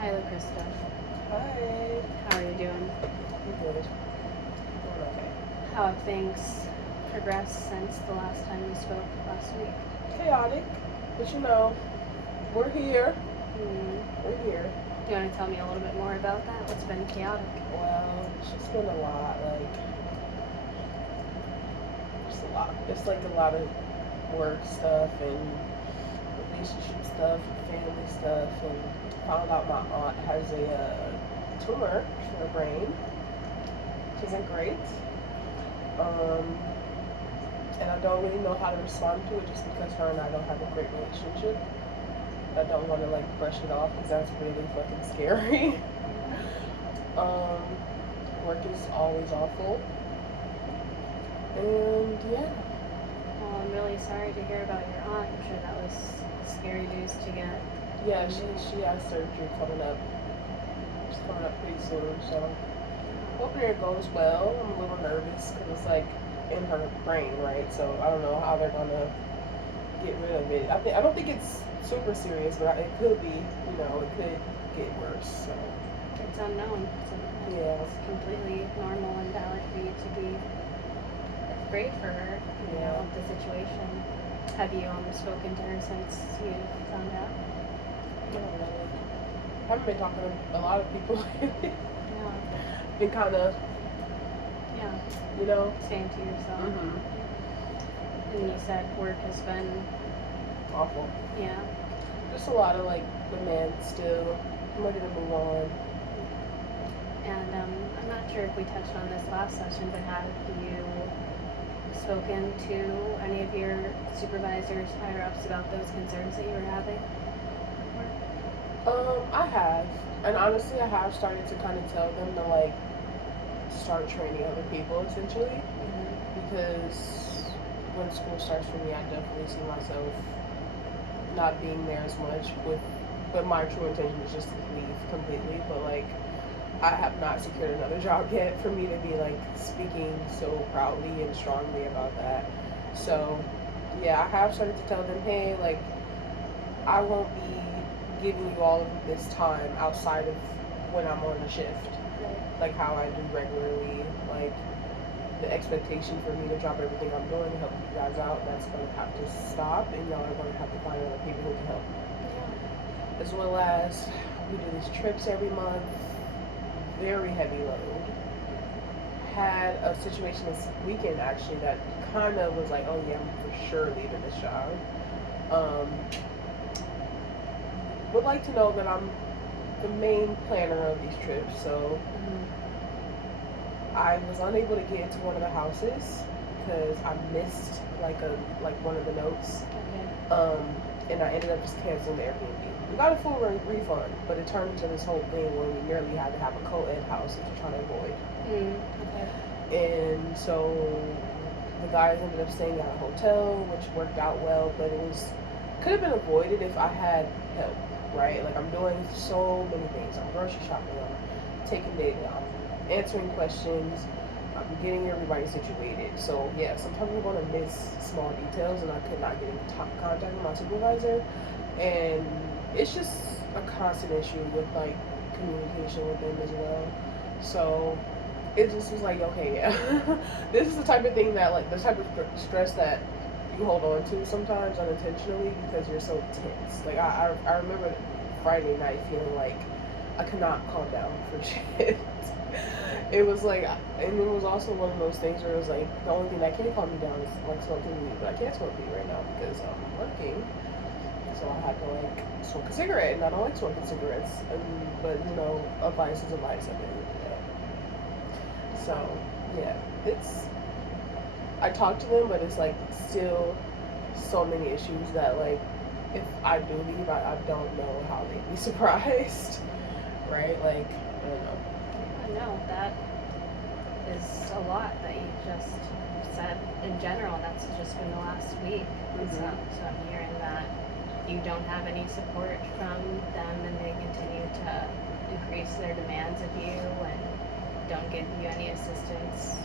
Hi, LaKrista. Hi. How are you doing? I'm good. I'm okay. How have things progressed since the last time we spoke last week? Chaotic, but we're here. Hmm. We're here. Do you want to tell me a little bit more about that? What's been chaotic? Well, it's just been a lot. Just a lot. It's like a lot of work stuff and relationship stuff and family stuff. And found out my aunt has a tumor in her brain, which isn't great. Um, and I don't really know how to respond to it just because her and I don't have a great relationship. I don't want to brush it off because that's really fucking scary. um, Work is always awful, and yeah. Well, I'm really sorry to hear about your aunt. I'm sure that was scary news to get. Yeah, she has surgery coming up. It's coming up pretty soon, so hoping it goes well. I'm a little nervous because it's in her brain, right? So I don't know how they're gonna get rid of it. I don't think it's super serious, but it could be. It could get worse. So It's unknown. So yeah. it's completely normal and valid for you to be afraid for her, Yeah. the situation. Have you spoken to her since you found out? Not really. I haven't been talking to a lot of people lately. Yeah. Been kind of, Yeah. Staying to yourself. Mm-hmm. And you said work has been Awful. Yeah. Just a lot of demands still. I'm ready to move on. And I'm not sure if we touched on this last session, but have you spoken to any of your supervisors, higher ups about those concerns that you were having? I have, and honestly, I have started to kind of tell them to start training other people essentially, because when school starts for me, I definitely see myself not being there as much. But my true intention is just to leave completely. But I have not secured another job yet for me to be speaking so proudly and strongly about that. So yeah, I have started to tell them, hey, I won't be giving you all of this time outside of when I'm on a shift, like how I do regularly. The expectation for me to drop everything I'm doing to help you guys out, that's going to have to stop, and y'all are going to have to find other people who can help. As well as we do these trips every month, very heavy load. Had a situation this weekend actually that kind of was like, oh yeah, I'm for sure leaving this job. Would like to know that I'm the main planner of these trips, so I was unable to get into one of the houses because I missed one of the notes. And I ended up just canceling the Airbnb. We got a full refund, but it turned into this whole thing where we nearly had to have a co-ed house that we're trying to avoid. And so the guys ended up staying at a hotel, which worked out well, but could have been avoided if I had help, right? I'm doing so many things. I'm grocery shopping, I'm taking data, I'm answering questions, I'm getting everybody situated. So yeah, sometimes we're going to miss small details, and I could not get in contact with my supervisor, and it's just a constant issue with communication with them as well. So it just was okay, yeah, this is the type of thing that the type of stress that you hold on to sometimes unintentionally because you're so tense. I remember Friday night feeling like I could not calm down for shit. It was and it was also one of those things where it was the only thing that can calm me down is smoking weed, but I can't smoke weed right now because I'm working. So I had to smoke a cigarette, and I don't like smoking cigarettes. But a vice is a vice at the end of the day. So yeah, I talk to them, but it's still so many issues that if I do leave, I don't know how they'd be surprised, right? I don't know. I know that is a lot that you just said in general, and that's just been the last week. So I'm hearing that you don't have any support from them, and they continue to increase their demands of you and don't give you any assistance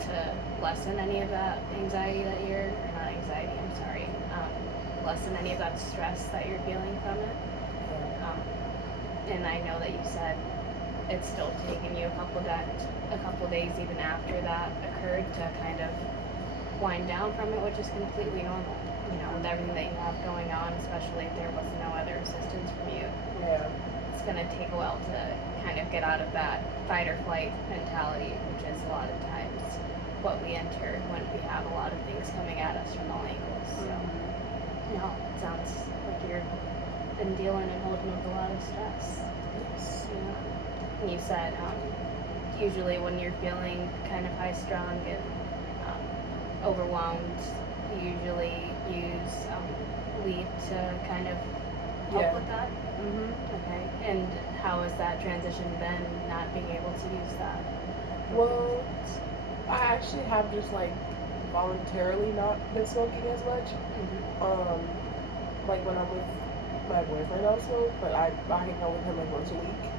to lessen any of that anxiety that you're, or not anxiety, I'm sorry, lessen any of that stress that you're feeling from it. and I know that you said it's still taking you a couple days even after that occurred to kind of wind down from it, which is completely normal. You know, with everything that you have going on, especially if there was no other assistance from you, Yeah. it's gonna take a while to kind of get out of that fight or flight mentality, which is a lot of times what we enter when we have a lot of things coming at us from all angles. So, no, it sounds like you're been dealing and holding with a lot of stress. Yes. You know, and you said usually when you're feeling kind of high strung and overwhelmed, you usually use weed to kind of help Yeah. with that. Okay. And how has that transition been, not being able to use that? Well, I actually have just like voluntarily not been smoking as much. Like when I'm with my boyfriend, I'll smoke, but I hang out with him like once a week.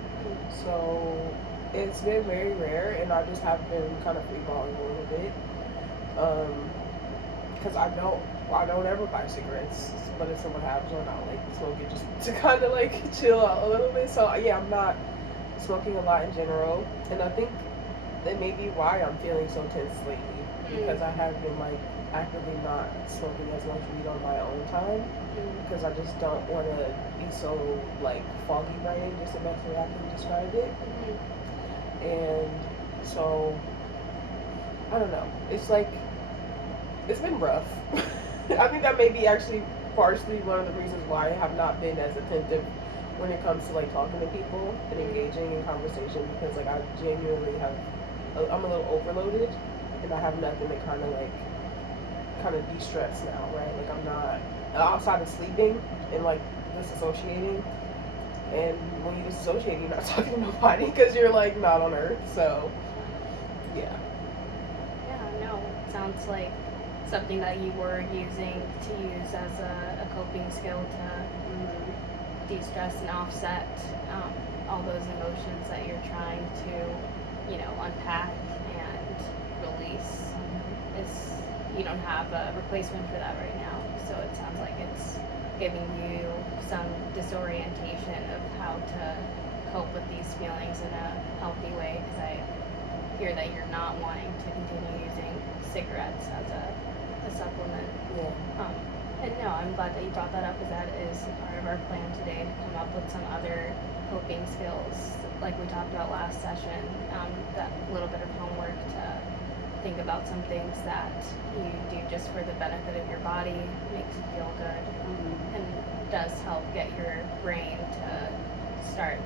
So it's been very rare, and I just have been kind of freeballing a little bit. Because I don't ever buy cigarettes, but if someone has one, I'll like smoke it just to kind of like chill out a little bit. So yeah, I'm not smoking a lot in general, and I think that may be why I'm feeling so tense lately, because I have been like actively not smoking as much weed on my own time, because I just don't want to be so like foggy brain, just the best way I can describe it. And so I don't know, it's like it's been rough. I think that may be actually partially one of the reasons why I have not been as attentive when it comes to like talking to people and engaging in conversation, because like I genuinely have I'm a little overloaded, and I have nothing to kind of de-stress now, right? Like I'm not outside of sleeping and like disassociating, and when you disassociate, you're not talking to nobody because you're like not on Earth. So yeah. Yeah, no, it sounds like something that you were using to use as a coping skill to de-stress and offset all those emotions that you're trying to, you know, unpack and release. Is you don't have a replacement for that right now, so it sounds like it's giving you some disorientation of how to cope with these feelings in a healthy way, because I hear that you're not wanting to continue using cigarettes as a supplement. Yeah. And no, I'm glad that you brought that up, because that is part of our plan today, to come up with some other coping skills, like we talked about last session, that little bit of homework to think about some things that you do just for the benefit of your body, makes you feel good, and does help get your brain to start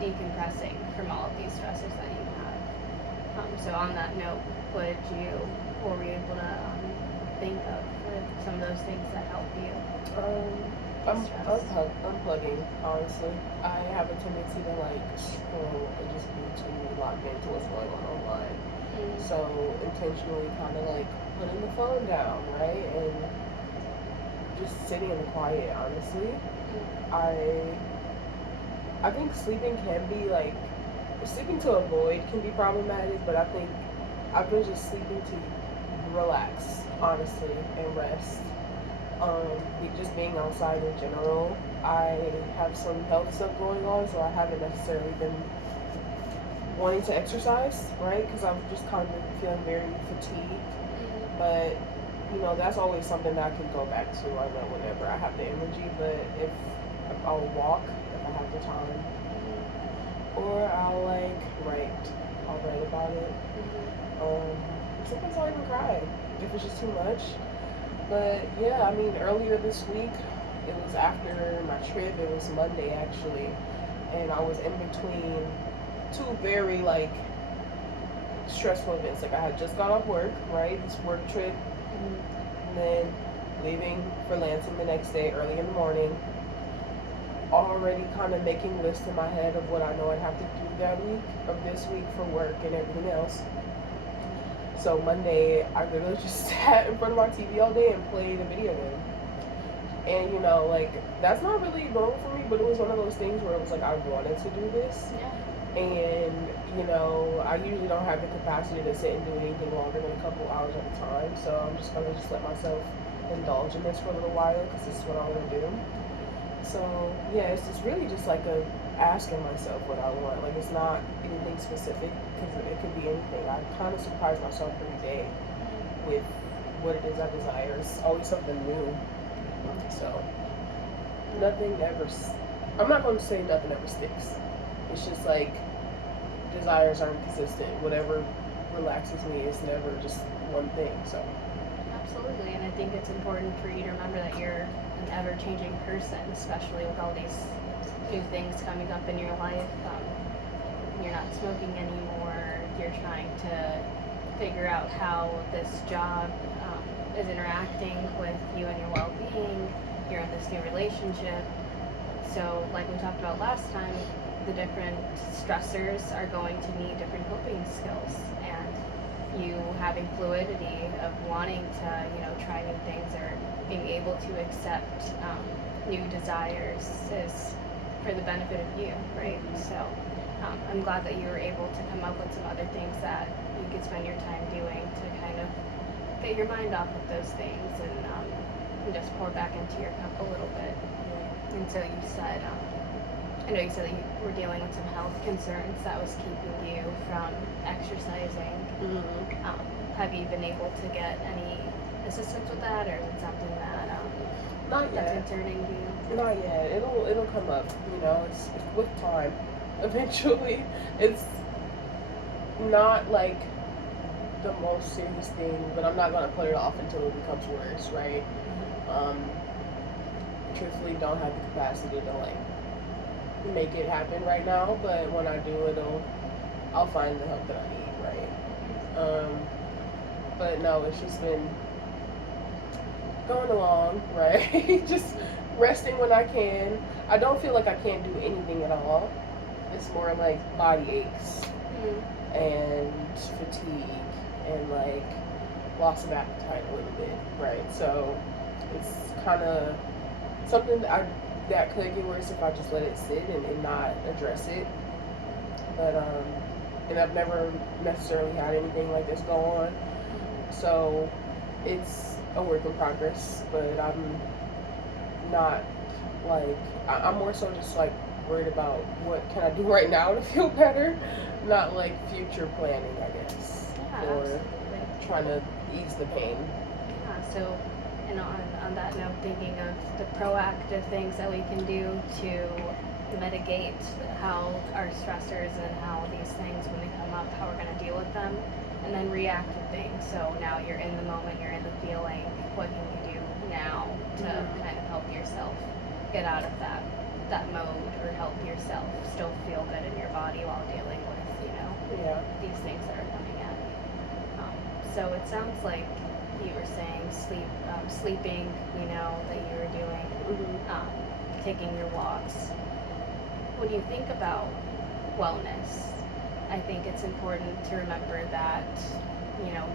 decompressing from all of these stressors that you have. So on that note, what were you able to think of for some of those things that help you? Unplugging, honestly. I have a tendency to like scroll and just be too locked into what's going on online. So intentionally kind of like putting the phone down, right? And just sitting in the quiet, honestly. I think sleeping to avoid can be problematic, but I think I've been just sleeping to relax, honestly, and rest. Just being outside in general. I have some health stuff going on, so I haven't necessarily been wanting to exercise, right? Because I'm just kind of feeling very fatigued. But, you know, that's always something that I can go back to. I know whenever I have the energy, but if I'll walk if I have the time, or I'll write about it. Sometimes I'll even cry if it's just too much. But yeah, I mean, earlier this week, it was after my trip. It was Monday actually, and I was in between two very like stressful events. Like I had just got off work, right? This work trip, and then leaving for Lansing the next day early in the morning. Already kind of making lists in my head of what I know I'd have to do that week or this week for work and everything else. So Monday, I literally just sat in front of my TV all day and played a video game. And you know, like that's not really normal for me, but it was one of those things where it was like I wanted to do this. Yeah. And you know, I usually don't have the capacity to sit and do anything longer than a couple hours at a time. So I'm just gonna let myself indulge in this for a little while because this is what I want to do. So yeah, it's just really just like a asking myself what I want. Like it's not anything specific because it could be anything. I kind of surprise myself every day with what it is I desire. It's always something new. So nothing ever. I'm not going to say nothing ever sticks. It's just like desires aren't consistent. Whatever relaxes me is never just one thing. So Absolutely, and I think it's important for you to remember that you're an ever-changing person, especially with all these new things coming up in your life. You're not smoking anymore. You're trying to figure out how this job is interacting with you and your well-being. You're in this new relationship. So, like we talked about last time, the different stressors are going to need different coping skills, and you having fluidity of wanting to, try new things or being able to accept new desires is for the benefit of you, right? So I'm glad that you were able to come up with some other things that you could spend your time doing to kind of get your mind off of those things and just pour back into your cup a little bit. And so you said, I know you said that you were dealing with some health concerns that was keeping you from exercising. Have you been able to get any assistance with that, or is it something that not yet. that's concerning you? Not yet. It'll come up. It's with time. Eventually, it's not like the most serious thing, but I'm not gonna put it off until it becomes worse, right? Truthfully, don't have the capacity to like make it happen right now, but when I do, I'll find the help that I need, right? But no, it's just been going along, right? Just resting when I can. I don't feel like I can't do anything at all. It's more like body aches and fatigue and like loss of appetite a little bit, right? So it's kind of something that could get worse if I just let it sit and not address it. But and I've never necessarily had anything like this go on, so it's a work in progress. But I'm not like I'm more so just like worried about what can I do right now to feel better, not like future planning, I guess, or Absolutely. trying to ease the pain. Yeah, so, and on that note, thinking of the proactive things that we can do to mitigate how our stressors and how these things, when they come up, how we're going to deal with them, and then reactive things. So now you're in the moment, you're in the feeling, what can you do now to kind of help yourself get out of that mode, or help yourself still feel good in your body while dealing with, these things that are coming at you. So it sounds like you were saying sleeping, that you were doing, taking your walks. When you think about wellness, I think it's important to remember that,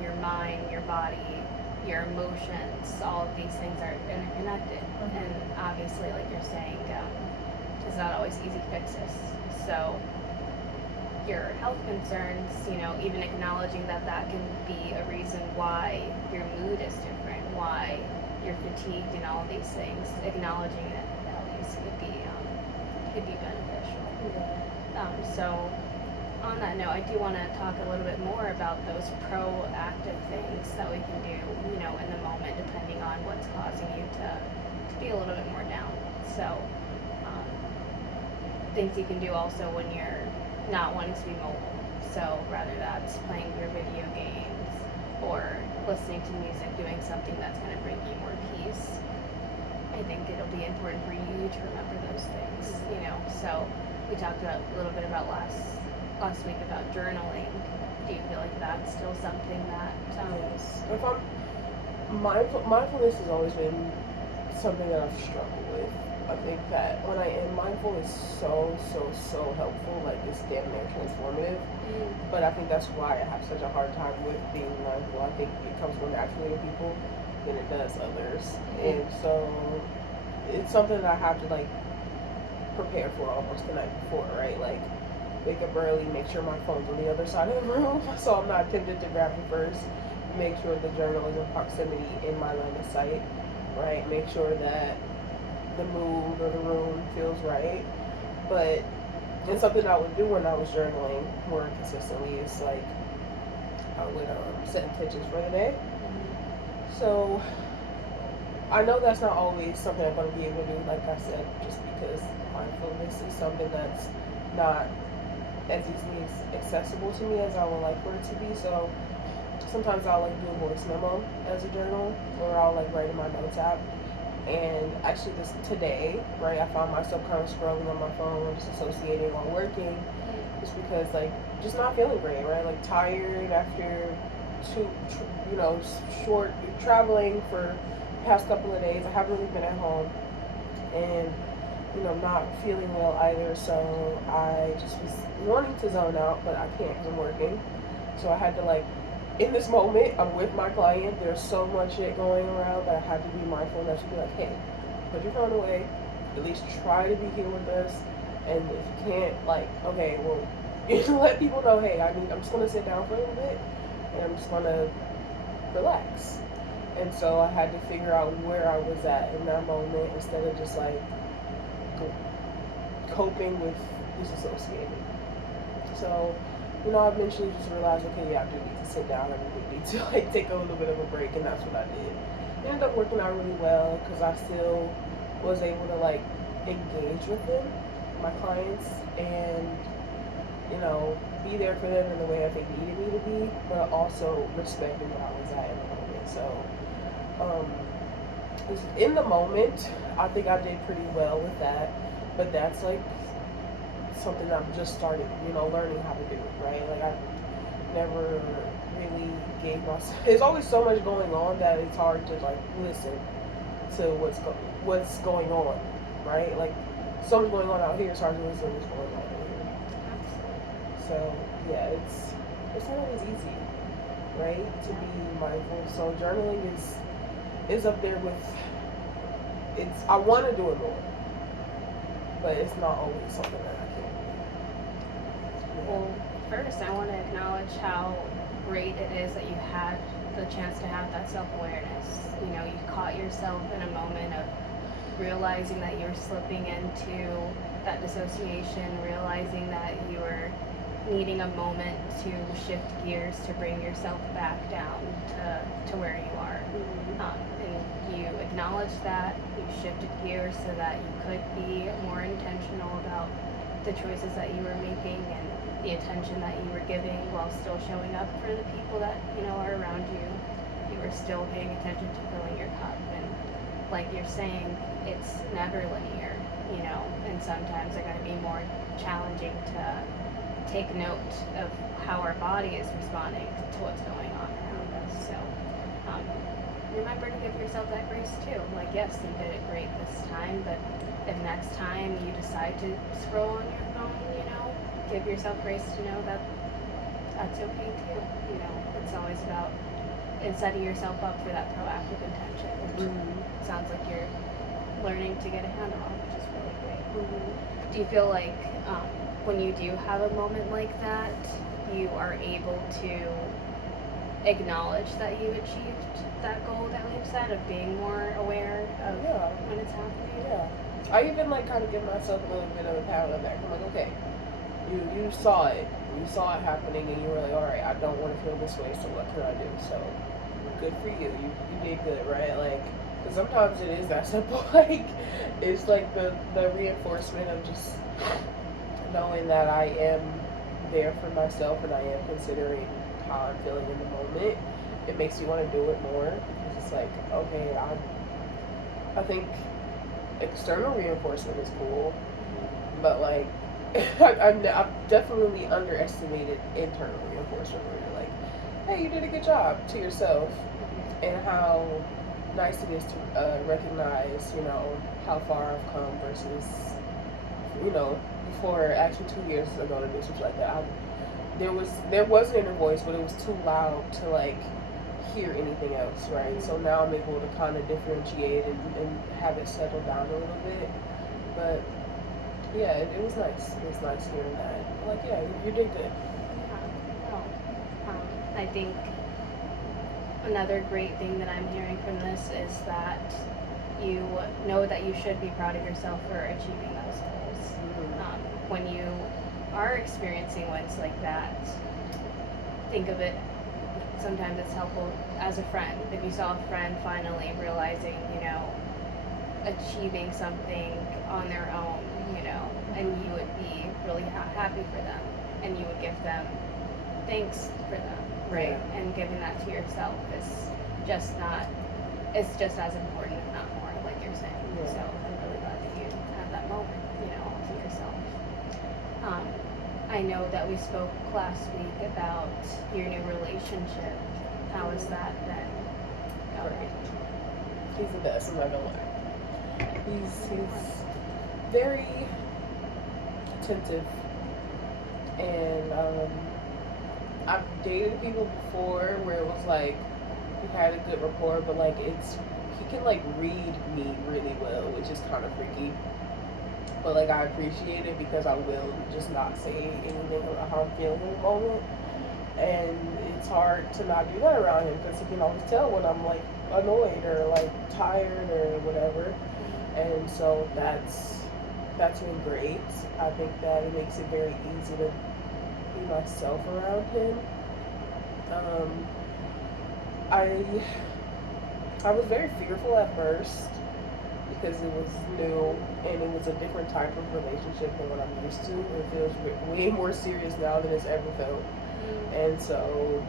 your mind, your body, your emotions, all of these things are interconnected. And obviously, like you're saying, it's not always easy fixes. So your health concerns, even acknowledging that can be a reason why your mood is different, why you're fatigued and all these things, acknowledging it at least could be beneficial. So on that note, I do want to talk a little bit more about those proactive things that we can do, in the moment, depending on what's causing you to be a little bit more down. So things you can do also when you're not wanting to be mobile. So rather that's playing your video games or listening to music, doing something that's going to bring you more peace. I think it'll be important for you to remember those things, So we talked a little bit about last week about journaling. Do you feel like that's still something that Yes. If I'm mindfulness has always been something that I've struggled with. I think that when I am mindful, it's so helpful, like it's damn near transformative. But I think that's why I have such a hard time with being mindful. I think it comes more naturally to people than it does others. And so it's something that I have to like prepare for almost the night before, right? Like wake up early, make sure my phone's on the other side of the room so I'm not tempted to grab it first. Make sure the journal is in proximity in my line of sight, right? Make sure that the mood or the room feels right. But and something I would do when I was journaling more consistently is like I would set intentions for the day. So I know that's not always something I'm going to be able to do, like I said, just because mindfulness is something that's not as easily accessible to me as I would like for it to be. So sometimes I'll like do a voice memo as a journal, or I'll like write in my notes app. And actually, this today, right, I found myself kind of scrolling on my phone, just associating while working, just because like just not feeling great, right? Like tired after short traveling for the past couple of days. I haven't really been at home, and not feeling well either. So I just was wanting to zone out, but I can't because I'm working. So I had to like, in this moment, I'm with my client. There's so much shit going around that I had to be mindful enough to be like, hey, put your phone away. At least try to be here with us. And if you can't, like, okay, well, let people know, hey, I'm just gonna sit down for a little bit, and I'm just gonna relax. And so I had to figure out where I was at in that moment instead of just like coping with disassociating. So, I eventually just realized, okay, yeah, I do need to sit down and I need to like take a little bit of a break, and that's what I did. It ended up working out really well because I still was able to like engage with them, my clients, and be there for them in the way that they needed me to be, but also respecting where I was at in the moment. So, in the moment, I think I did pretty well with that, but that's like something I'm just started, learning how to do, right? Like I never really gave myself. There's always so much going on that it's hard to like listen to what's going on, right? Like so much going on out here, it's hard to listen to what's going on out here. So yeah, it's not always easy, right? To be mindful. So journaling is up there with. I want to do it more, but it's not always something that I can do. Yeah. Well, first, I want to acknowledge how great it is that you had the chance to have that self-awareness. You caught yourself in a moment of realizing that you're slipping into that dissociation, realizing that you were needing a moment to shift gears to bring yourself back down to where you are. And you acknowledged that, you shifted gears so that you could be more intentional about the choices that you were making and the attention that you were giving while still showing up for the people that are around you. You were still paying attention to filling your cup, and like you're saying, it's never linear, and sometimes they're going to be more challenging to take note of how our body is responding to what's going on around us. So remember to give yourself that grace too. Like, yes, you did it great this time, but if next time you decide to scroll on your phone, give yourself grace to know that that's okay too. It's always about setting yourself up for that proactive intention, which sounds like you're learning to get a handle on, which is really great. Do you feel like when you do have a moment like that, you are able to acknowledge that you've achieved that goal that we've set of being more aware of when it's happening? Yeah. I even like kind of give myself a little bit of a pat on the back. I'm like, okay, you saw it. You saw it happening, and you were like, all right, I don't want to feel this way, so what can I do? So good for you. You did good, right? Like, because sometimes it is that simple. Like, it's like the reinforcement of just knowing that I am there for myself and I am considering how I'm feeling in the moment. It makes you want to do it more. Because it's like, okay, I think external reinforcement is cool, but like I've definitely underestimated internal reinforcement where you're like, hey, you did a good job to yourself, and how nice it is to recognize, how far I've come versus, before actually 2 years ago that this was like that. There was an inner voice, but it was too loud to like hear anything else, right? So now I'm able to kind of differentiate and have it settle down a little bit. But yeah, it was nice. It was nice hearing that. Like, yeah, you did good. Yeah. Well, I think another great thing that I'm hearing from this is that you know that you should be proud of yourself for achieving those goals. When you are experiencing wins like that, think of it, sometimes it's helpful as a friend. If you saw a friend finally realizing, achieving something on their own, and you would be really happy for them, and you would give them thanks for them, right? Yeah. And giving that to yourself is just it's just as important, if not more, like you're saying. Yeah. So I'm really glad that you had that moment, all to yourself. I know that we spoke last week about your new relationship. How has that been going? He's the best, I'm not gonna lie. He's very attentive, and I've dated people before where it was like we had a good rapport, but like he can like read me really well, which is kind of freaky. But like I appreciate it because I will just not say anything about how I'm feeling in the moment, and it's hard to not do that around him because he can always tell when I'm like annoyed or like tired or whatever, and so that's been great. I think that it makes it very easy to be myself around him. I was very fearful at first because it was new and it was a different type of relationship than what I'm used to. It feels way more serious now than it's ever felt. And so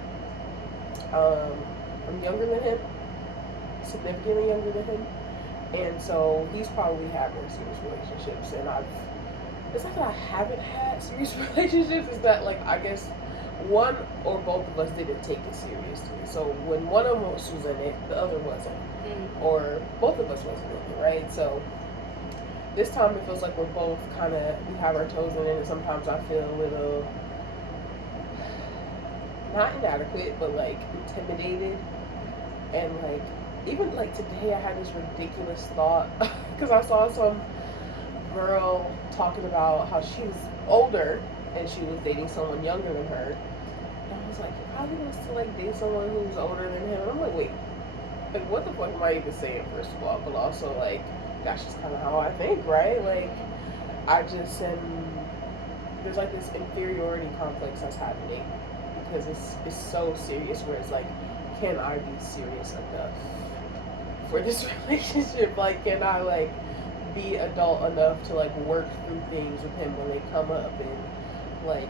I'm younger than him, significantly younger than him, and so he's probably had more serious relationships, and it's not that I haven't had serious relationships, it's that like I guess one or both of us didn't take it seriously. So when one of us was in it, the other wasn't. Or both of us wasn't in it, right? So this time it feels like we're both we have our toes in it, and sometimes I feel a little, not inadequate, but like intimidated. And like, even like today I had this ridiculous thought, because I saw some girl talking about how she was older and she was dating someone younger than her. And I was like, he probably wants to like date someone who's older than him. And I'm like, wait, like what the fuck am I even saying, first of all? But also like, that's just kind of how I think, right? Like, I just am, there's like this inferiority complex that's happening because it's so serious, where it's like, can I be serious enough for this relationship? Like, can I like be adult enough to like work through things with him when they come up, and like,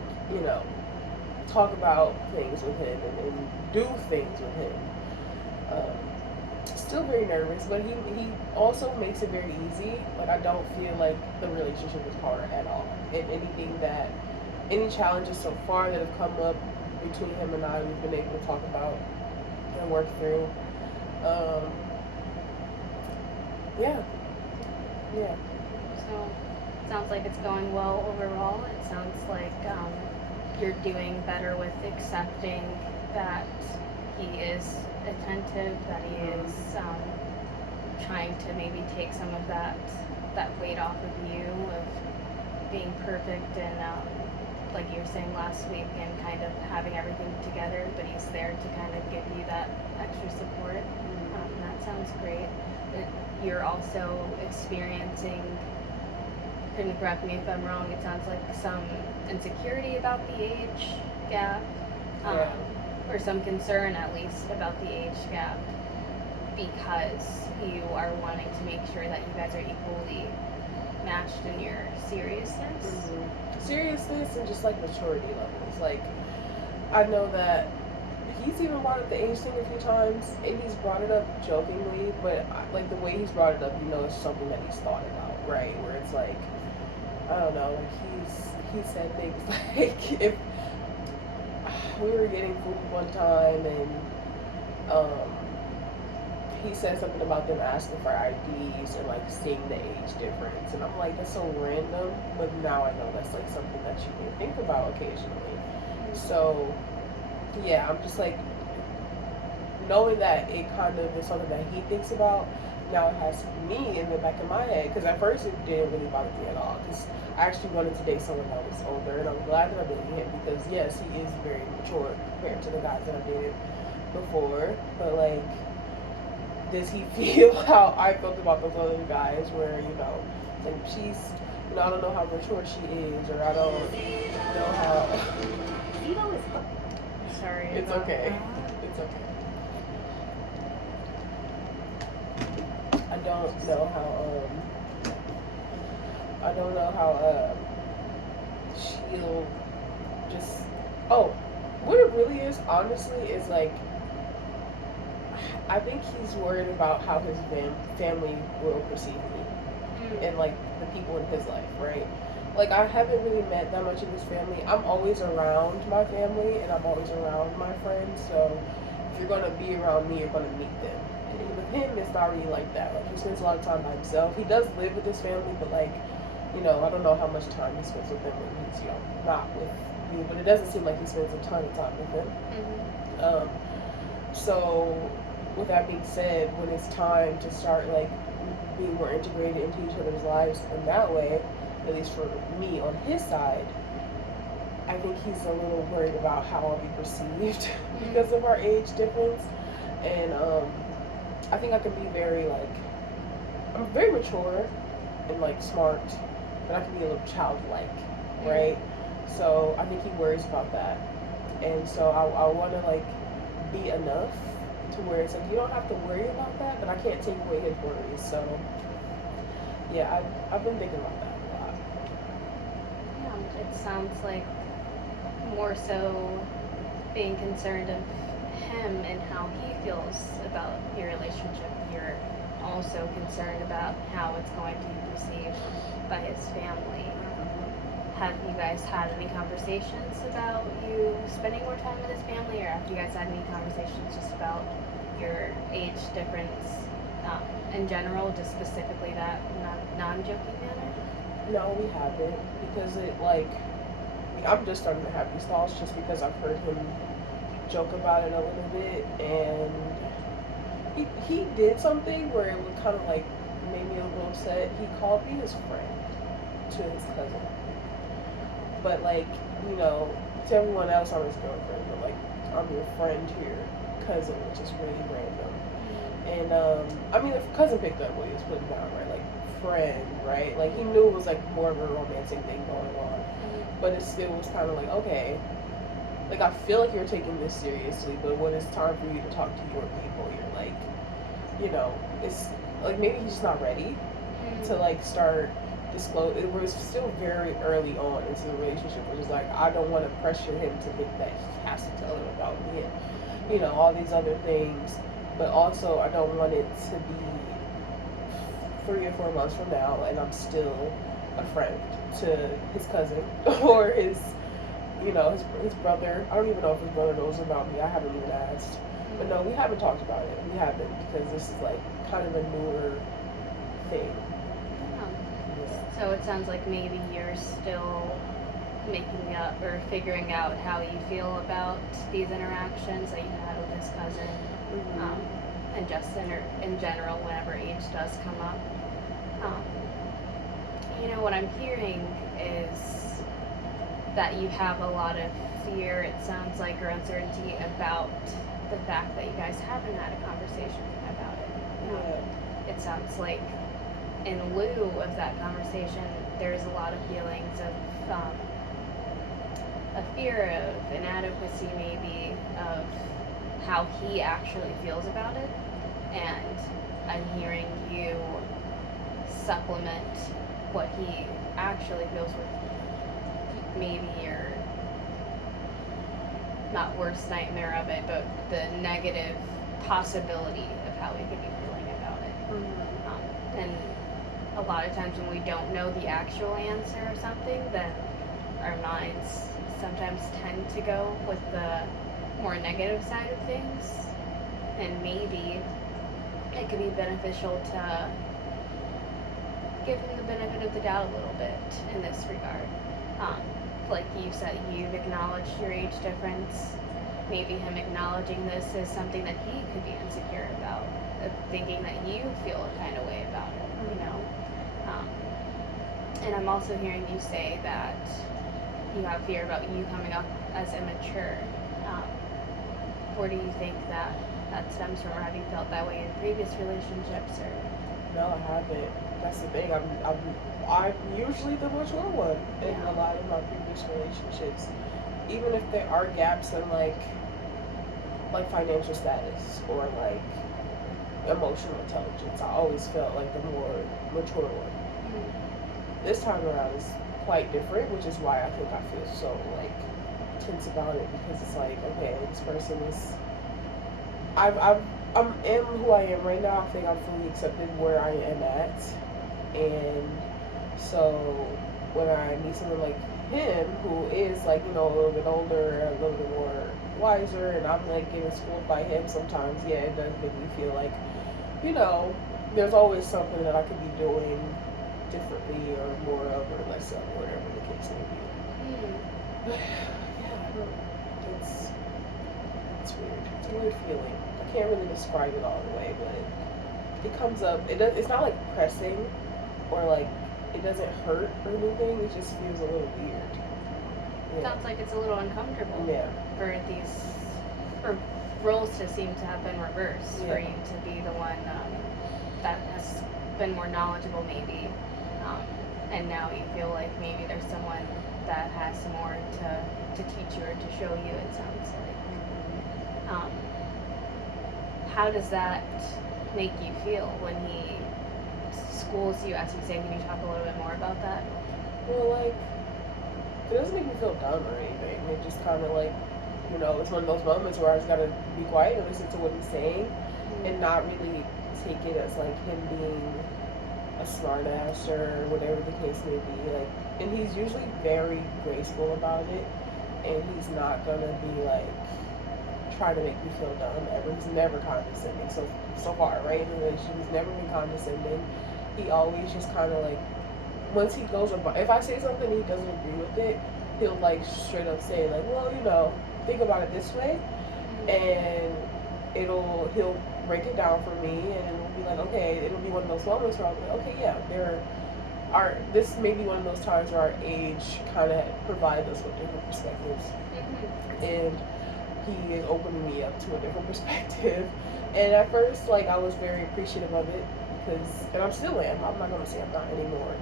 talk about things with him, and do things with him. Still very nervous, but he also makes it very easy. Like, I don't feel like the relationship is hard at all. And any challenges so far that have come up between him and I, we've been able to talk about and work through. Yeah. So, it sounds like it's going well overall. It sounds like you're doing better with accepting that he is attentive, that he is trying to maybe take some of that weight off of you, of being perfect, and like you were saying last week, and kind of having everything together, but he's there to kind of give you that extra support. That sounds great. You're also experiencing, couldn't correct me if I'm wrong, it sounds like some insecurity about the age gap, or some concern at least about the age gap, because you are wanting to make sure that you guys are equally matched in your seriousness. Seriousness and just like maturity levels. Like, I know that he's even brought up the age thing a few times, and he's brought it up jokingly, but like the way he's brought it up, it's something that he's thought about, right? Where it's like, I don't know, like he said things like, if we were getting food one time, and he said something about them asking for IDs and like seeing the age difference, and I'm like, that's so random, but now I know that's like something that you may think about occasionally. So yeah, I'm just like, knowing that it kind of is something that he thinks about, now it has me in the back of my head, because at first it didn't really bother me at all, because I actually wanted to date someone that was older, and I'm glad that I dated him, because yes, he is very mature compared to the guys that I dated before, but like, does he feel how I felt about those other guys where, like she's, I don't know how mature she is, or I don't know how. Sorry. It's about okay. that. It's okay. I don't know how she'll just, oh, what it really is, honestly, is like, I think he's worried about how his family will perceive me and like the people in his life, right? Like, I haven't really met that much of his family. I'm always around my family and I'm always around my friends, so if you're gonna be around me, you're gonna meet them. And with him, it's not really like that. Like, he spends a lot of time by himself. He does live with his family, but like, I don't know how much time he spends with them when he's, not with me, but it doesn't seem like he spends a ton of time with them. So with that being said, when it's time to start like being more integrated into each other's lives in that way, at least for me on his side, I think he's a little worried about how I'll be perceived because of our age difference. And I think I can be very like, I'm very mature and like smart, but I can be a little childlike, right? So I think he worries about that. And so I want to like be enough to where it's like, you don't have to worry about that, but I can't take away his worries. So yeah, I've been thinking about that a lot. Yeah, it sounds like more so being concerned of him and how he feels about your relationship. You're also concerned about how it's going to be perceived by his family. Have you guys had any conversations about you spending more time with his family, or have you guys had any conversations just about your age difference in general, just specifically that non-joking manner? No, we haven't, because it like, I'm just starting to have these thoughts just because I've heard him joke about it a little bit, and he did something where it would kind of like made me a little upset. He called me his friend to his cousin. But like, to everyone else I'm his girlfriend, but like, I'm your friend here, cousin, which is really random. And I mean, if cousin picked up what he was putting down, right? Like, friend, right? Like, he knew it was like more of a romantic thing going on, but it still was kind of like, okay, like, I feel like you're taking this seriously, but when it's time for you to talk to your people, you're like, it's like maybe he's just not ready to like start disclose. It was still very early on into the relationship, which is like, I don't want to pressure him to think that he has to tell her about me and all these other things, but also I don't want it to be 3 or 4 months from now and I'm still a friend to his cousin or his brother. I don't even know if his brother knows about me. I haven't even asked. But no, we haven't talked about it. We haven't, because this is like kind of a newer thing. So it sounds like maybe you're still making up or figuring out how you feel about these interactions that you had with this cousin, and just in general, whenever age does come up. What I'm hearing is that you have a lot of fear, it sounds like, or uncertainty about the fact that you guys haven't had a conversation about it. It sounds like in lieu of that conversation, there's a lot of feelings of a fear of inadequacy, maybe, of how he actually feels about it. And I'm hearing you supplement what he actually feels with maybe your, not worst nightmare of it, but the negative possibility of how he could be feeling about it. And a lot of times when we don't know the actual answer or something, then our minds sometimes tend to go with the more negative side of things. And maybe it could be beneficial to give him the benefit of the doubt a little bit in this regard. Like you said, you've acknowledged your age difference. Maybe him acknowledging this is something that he could be insecure about, thinking that you feel a kind of way about it, And I'm also hearing you say that you have fear about you coming up as immature. Where do you think that that stems from, or have you felt that way in previous relationships, or? No, I haven't. That's the thing. I'm usually the mature one in Yeah. a lot of my previous relationships. Even if there are gaps in like financial status or like emotional intelligence, I always felt like the more mature one. This time around is quite different, which is why I think I feel so like tense about it, because it's like, okay, this person is I'm am who I am right now. I think I'm fully accepted where I am at, and so when I meet someone like him who is like, you know, a little bit older, a little bit more wiser, and I'm like getting schooled by him sometimes, yeah, it does make me feel like, you know, there's always something that I could be doing differently or more of or less of, whatever the case may be. Yeah, I don't, it's weird. It's a weird feeling. I can't really describe it all the way, but it comes up. It's not like pressing or like it doesn't hurt or anything. It just feels a little weird. Yeah. Sounds like it's a little uncomfortable. Yeah. For roles to seem to have been reversed, Yeah. for you to be the one that has been more knowledgeable, maybe, and now you feel like maybe there's someone that has more to teach you or to show you. It sounds like. How does that make you feel when he schools you, as you say? Can you talk a little bit more about that? Well, like, it doesn't make me feel dumb or anything. It just kind of like, you know, it's one of those moments where I just gotta be quiet and listen to what he's saying, and not really take it as like him being a smart ass or whatever the case may be. Like, and he's usually very graceful about it, and he's not gonna be like trying to make me feel dumb ever. He's never condescending. So far, right, in the relationship, he's never been condescending. He always just kind of like, once he goes about, if I say something and he doesn't agree with it, he'll like straight up say like, well, you know, think about it this way, and he'll break it down for me, and it'll be like, okay, it'll be one of those moments where I'll be like, okay, yeah, this may be one of those times where our age kind of provides us with different perspectives, and he is opening me up to a different perspective. And at first, like, I was very appreciative of it, and I still am. I'm not gonna say I'm not anymore,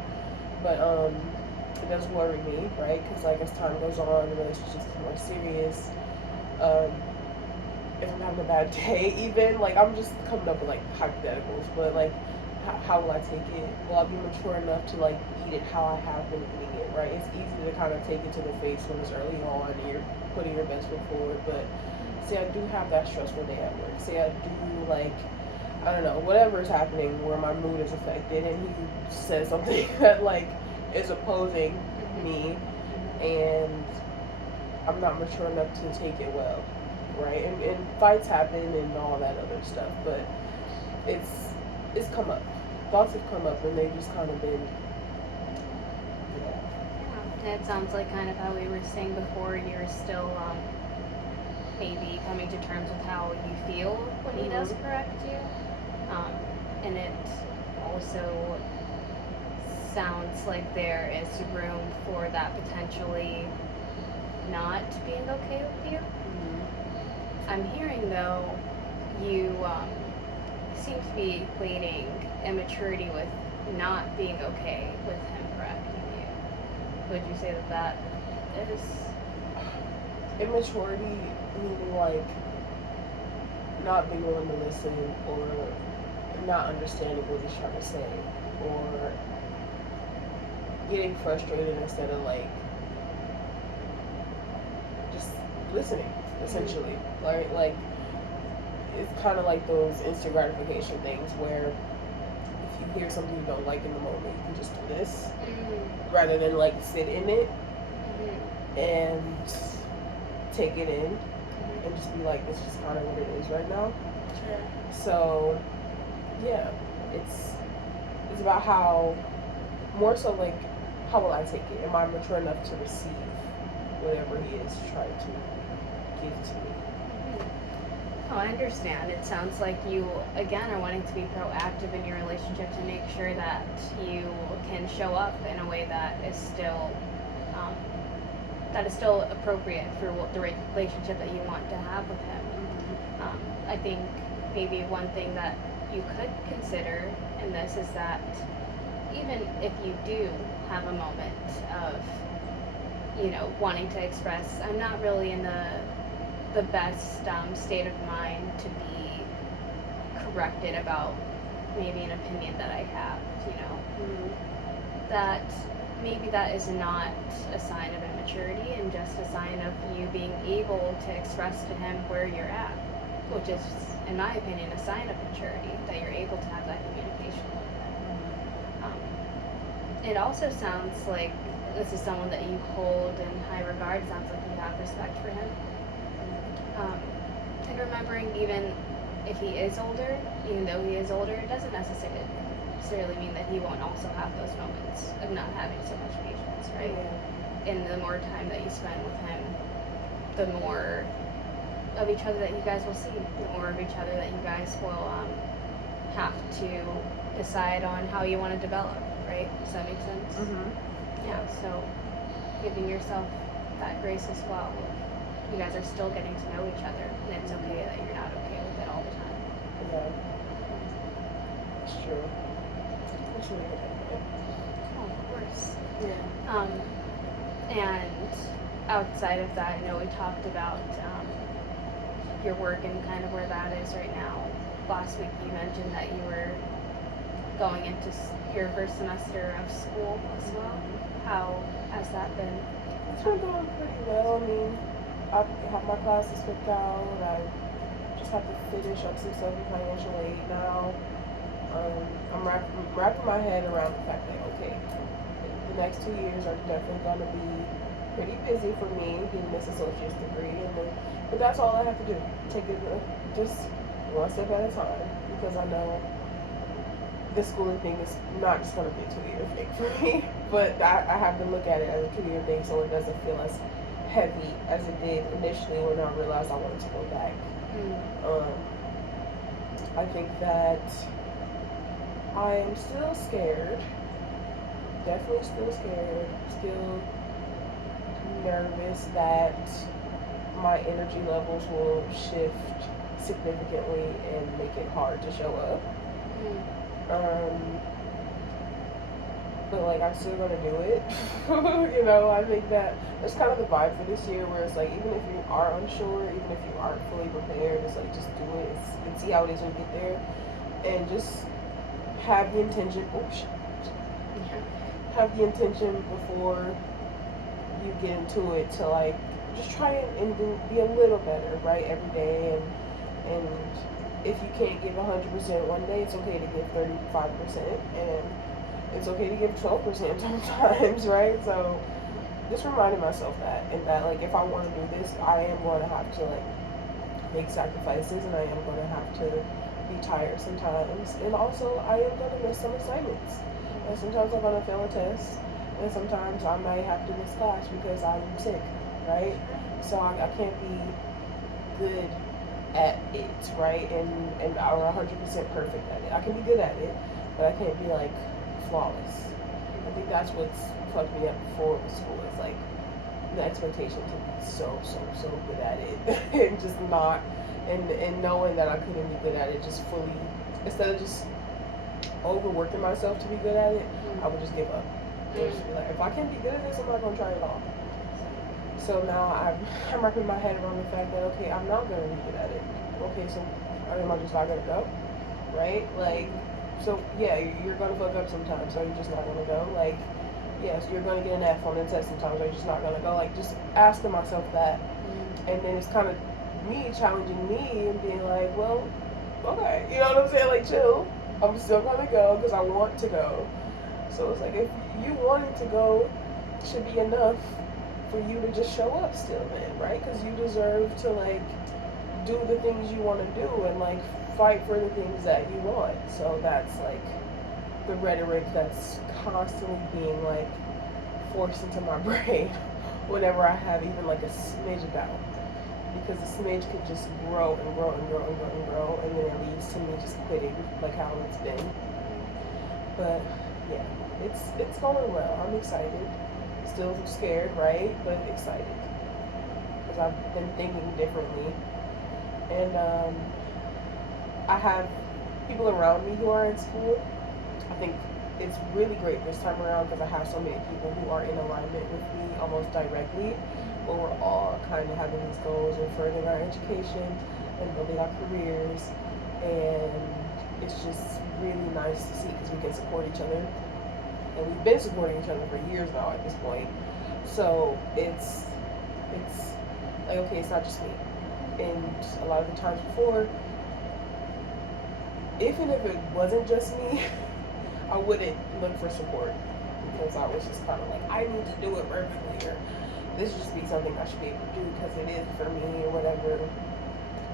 but it does worry me, right? Because like as time goes on, the relationship's more serious. If I'm having a bad day, even like I'm just coming up with like hypotheticals, but like how will I take it? Will I be mature enough to like eat it how I have been eating it, right? It's easy to kind of take it to the face when it's early on and you're putting your best foot forward, but say I do have that stressful day at work. Say I do like, I don't know, whatever is happening where my mood is affected, and he says something that like is opposing me, and I'm not mature enough to take it well, right? And fights happen and all that other stuff, but it's come up. Thoughts have come up, and they've just kind of been, Yeah. It sounds like kind of how we were saying before, you're still maybe coming to terms with how you feel when he does correct you. And it also sounds like there is room for that potentially not being okay with you. I'm hearing though, you seem to be equating immaturity with not being okay with him correcting you. Would you say that is immaturity, meaning like not being willing to listen or not understanding what he's trying to say, or getting frustrated instead of like just listening, essentially. Like it's kind of like those instant gratification things where if you hear something you don't like in the moment, you can just do this rather than like sit in it and take it in and just be like, this is kind of what it is right now. Sure. So yeah, it's about how, more so like, how will I take it? Am I mature enough to receive whatever he is trying to give to me? Oh, I understand. It sounds like you, again, are wanting to be proactive in your relationship to make sure that you can show up in a way that is still that is still appropriate for what the relationship that you want to have with him. I think maybe one thing that you could consider in this is that even if you do have a moment of, wanting to express, I'm not really in the best state of mind to be corrected about maybe an opinion that I have, that maybe that is not a sign of immaturity and just a sign of you being able to express to him where you're at, which is, in my opinion, a sign of maturity, that you're able to have that communication with him. It also sounds like this is someone that you hold in high regard. Sounds like you have respect for him. And remembering, even if he is older, even though he is older, it doesn't necessarily mean that he won't also have those moments of not having so much patience, right? Yeah. And the more time that you spend with him, the more of each other that you guys will see, the more of each other that you guys will have to decide on how you want to develop, right? Does that make sense? Yeah, so giving yourself that grace as well. You guys are still getting to know each other, and it's okay that you're not okay with it all the time. Yeah. It's true. It's really good. Oh, of course. Yeah. And outside of that, I know we talked about your work and kind of where that is right now. Last week you mentioned that you were going into your first semester of school as well. How has that been? It's been going pretty well. I mean, I have my classes picked out. I just have to finish up some stuff in financial aid now. I'm wrapping my head around the fact that, okay, the next 2 years are definitely going to be pretty busy for me getting this associate's degree. But that's all I have to do. Take it just one step at a time, because I know the schooling thing is not just going to be a 2-year thing for me, but I have to look at it as a 2-year thing so it doesn't feel as heavy as it did initially when I realized I wanted to go back. I think that I am still scared, definitely still scared, still nervous that my energy levels will shift significantly and make it hard to show up. But like, I'm still gonna do it. I think that that's kind of the vibe for this year, where it's like, even if you are unsure, even if you aren't fully prepared, it's like, just do it and see how it is when you get there, and just have the intention. Have the intention before you get into it to, like, just try and be a little better, right, every day, and if you can't give 100% one day, it's okay to give 35%, and it's okay to give 12% sometimes, right? So just reminding myself that, and that, like, if I want to do this, I am going to have to, like, make sacrifices, and I am going to have to be tired sometimes, and also I am going to miss some assignments, and sometimes I'm going to fail a test, and sometimes I might have to miss class because I'm sick, right? So I can't be good at it, right? And or 100% perfect at it. I can be good at it, but I can't be, like, flawless. I think that's what's fucked me up before with school, is like the expectation to be so good at it and just not, and knowing that I couldn't be good at it, just fully, instead of just overworking myself to be good at it, I would just give up. Just be like, if I can't be good at this, I'm not gonna try it at all. So now I'm wrapping my head around the fact that, okay, I'm not gonna be good at it. Okay, so am I just not gonna go? Right? Like, so yeah, you're gonna fuck up sometimes, so you're just not gonna go. Like, yes, you're gonna get an F on the test sometimes, so you're just not gonna go. Like, just asking myself that, and then it's kind of me challenging me and being like, well, okay, you know what I'm saying? Like, chill. I'm still gonna go because I want to go. So it's like, if you wanting to go should be enough for you to just show up still, then, right? Because you deserve to, like, do the things you want to do and, like, fight for the things that you want. So that's, like, the rhetoric that's constantly being, like, forced into my brain whenever I have even, like, a smidge of doubt. Because the smidge could just grow and grow and grow and grow and grow, and then it leads to me just quitting, like how it's been. But yeah, it's going well. I'm excited. Still scared, right? But excited because I've been thinking differently, and I have people around me who are in school. I think it's really great this time around because I have so many people who are in alignment with me almost directly, where we're all kind of having these goals and furthering our education and building our careers, and it's just really nice to see because we can support each other, and we've been supporting each other for years now at this point. So it's like, okay, it's not just me. And a lot of the times before, if and if it wasn't just me, I wouldn't look for support because I was just kind of like, I need to do it perfectly, or this should just be something I should be able to do because it is for me or whatever.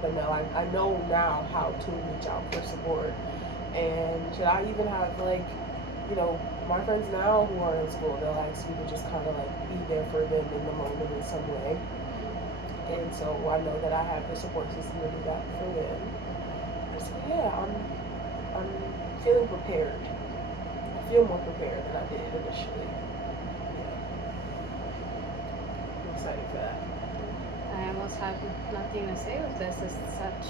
But no, I know now how to reach out for support. And should I even have, like, my friends now who are in school, they'll ask me to just kind of like be there for them in the moment in some way. And so I know that I have the support system to do that for them. So yeah, I'm feeling prepared. I feel more prepared than I did initially. Yeah. I'm excited for that. I almost have nothing to say with this. It's such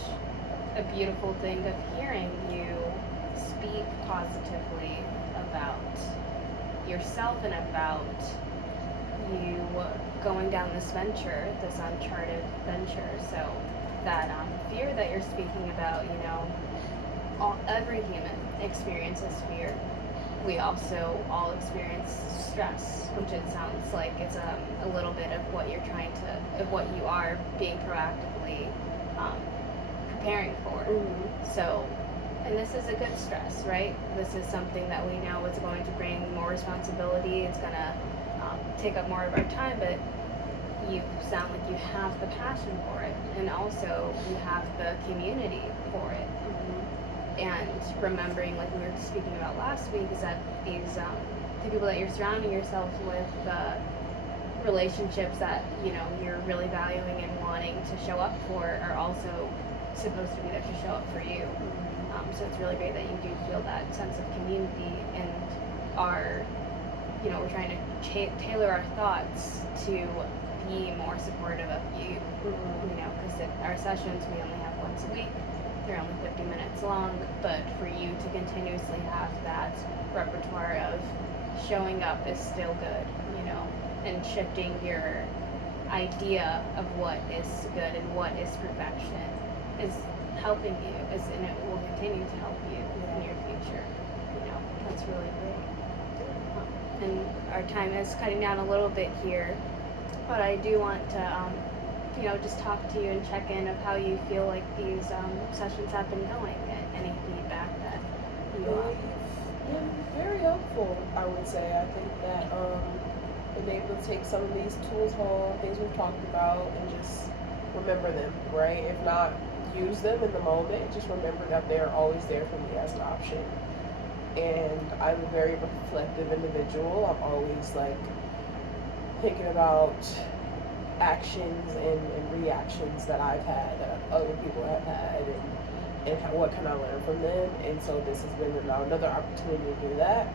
a beautiful thing of hearing you speak positively about yourself and about you going down this venture, this uncharted venture. So that fear that you're speaking about, every human experiences fear. We also all experience stress, which it sounds like it's a little bit of what you're of what you are being proactively preparing for. Mm-hmm. So, and this is a good stress, right? This is something that we know is going to bring more responsibility. It's going to take up more of our time, but you sound like you have the passion for it, and also you have the community for it. And remembering, like we were speaking about last week, is that these the people that you're surrounding yourself with, the relationships that you're really valuing and wanting to show up for, are also supposed to be there to show up for you. So it's really great that you do feel that sense of community, and we're trying to tailor our thoughts to be more supportive of you. Because our sessions, we only have once a week. They're only 50 minutes long, but for you to continuously have that repertoire of showing up is still good, and shifting your idea of what is good and what is perfection is helping you, and it will continue to help you in your future. That's really great. And our time is cutting down a little bit here, but I do want to just talk to you and check in of how you feel like these sessions have been going, and any feedback that you been very helpful, I would say. I think that been able to take some of these tools home, things we've talked about, and just remember them, right? If not use them in the moment, just remember that they're always there for me as an option. And I'm a very reflective individual. I'm always like thinking about actions and reactions that I've had, that other people have had, and what can I learn from them. And so this has been another opportunity to do that.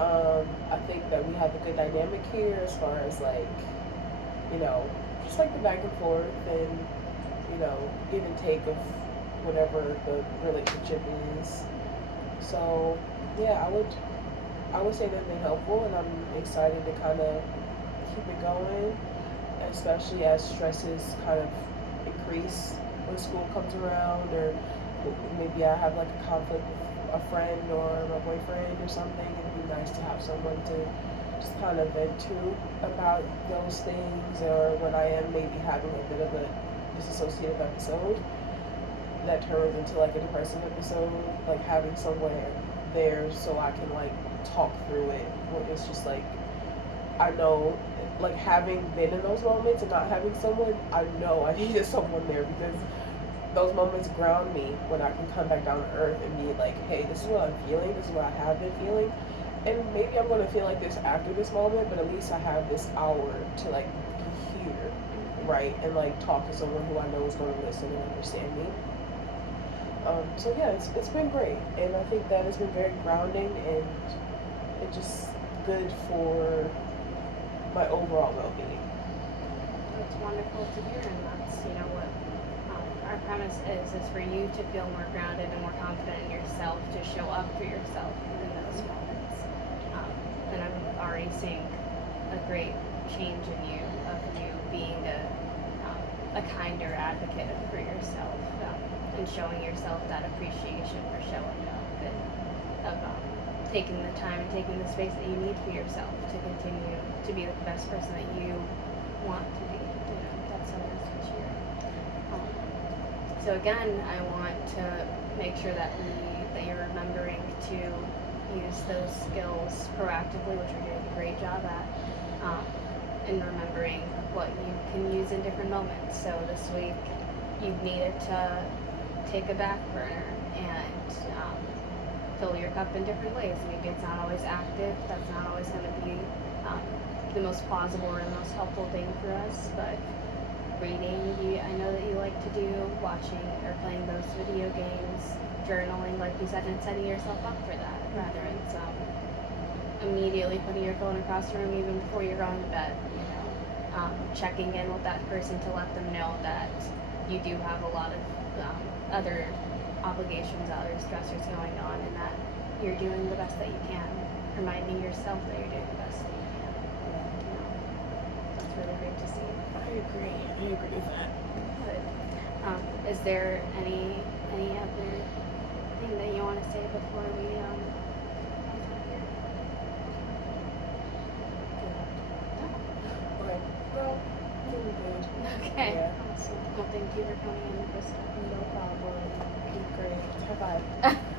I think that we have a good dynamic here as far as just like the back and forth and give and take of whatever the relationship is. So yeah, I would say they've been helpful, and I'm excited to kind of keep it going, especially as stresses kind of increase when school comes around, or maybe I have like a conflict with a friend or my boyfriend or something. It'd be nice to have someone to just kind of vent to about those things, or when I am maybe having a bit of a disassociative episode that turns into like a depressive episode, like having somewhere there so I can like talk through it. It's just like, I know, like having been in those moments and not having someone, I know I needed someone there, because those moments ground me when I can come back down to earth and be like, hey, this is what I'm feeling, this is what I have been feeling, and maybe I'm gonna feel like this after this moment, but at least I have this hour to like be here, right, and like talk to someone who I know is gonna listen and understand me. So yeah, it's been great, and I think that it's been very grounding, and it's just good for my overall well-being. It's wonderful to hear, and that's what our premise is for you to feel more grounded and more confident in yourself, to show up for yourself in those moments. And I'm already seeing a great change in you, of you being a kinder advocate for yourself, and showing yourself that appreciation for showing up, and of taking the time and taking the space that you need for yourself to continue to be the best person that you want to be. That's so nice to hear. So again, I want to make sure that you're remembering to use those skills proactively, which you're doing a great job at, and remembering what you can use in different moments. So this week, you needed to take a back burner and fill your cup in different ways. Maybe it's not always active. That's not always going to be the most plausible or the most helpful thing for us. But reading, I know that you like to do, watching or playing those video games, journaling, like you said, and setting yourself up for that. Rather, it's immediately putting your phone across the room even before you're going to bed. Checking in with that person to let them know that you do have a lot of other obligations, other stressors going on, and that you're doing the best that you can. Reminding yourself that you're doing the best that you can. That's really great to see. I agree with that. Good. Is there any other thing that you want to say before we close out here? Okay. Well, I think we're good. Okay. Yeah. Awesome. Well, thank you for coming in, Krista. No problem. You're great. High five.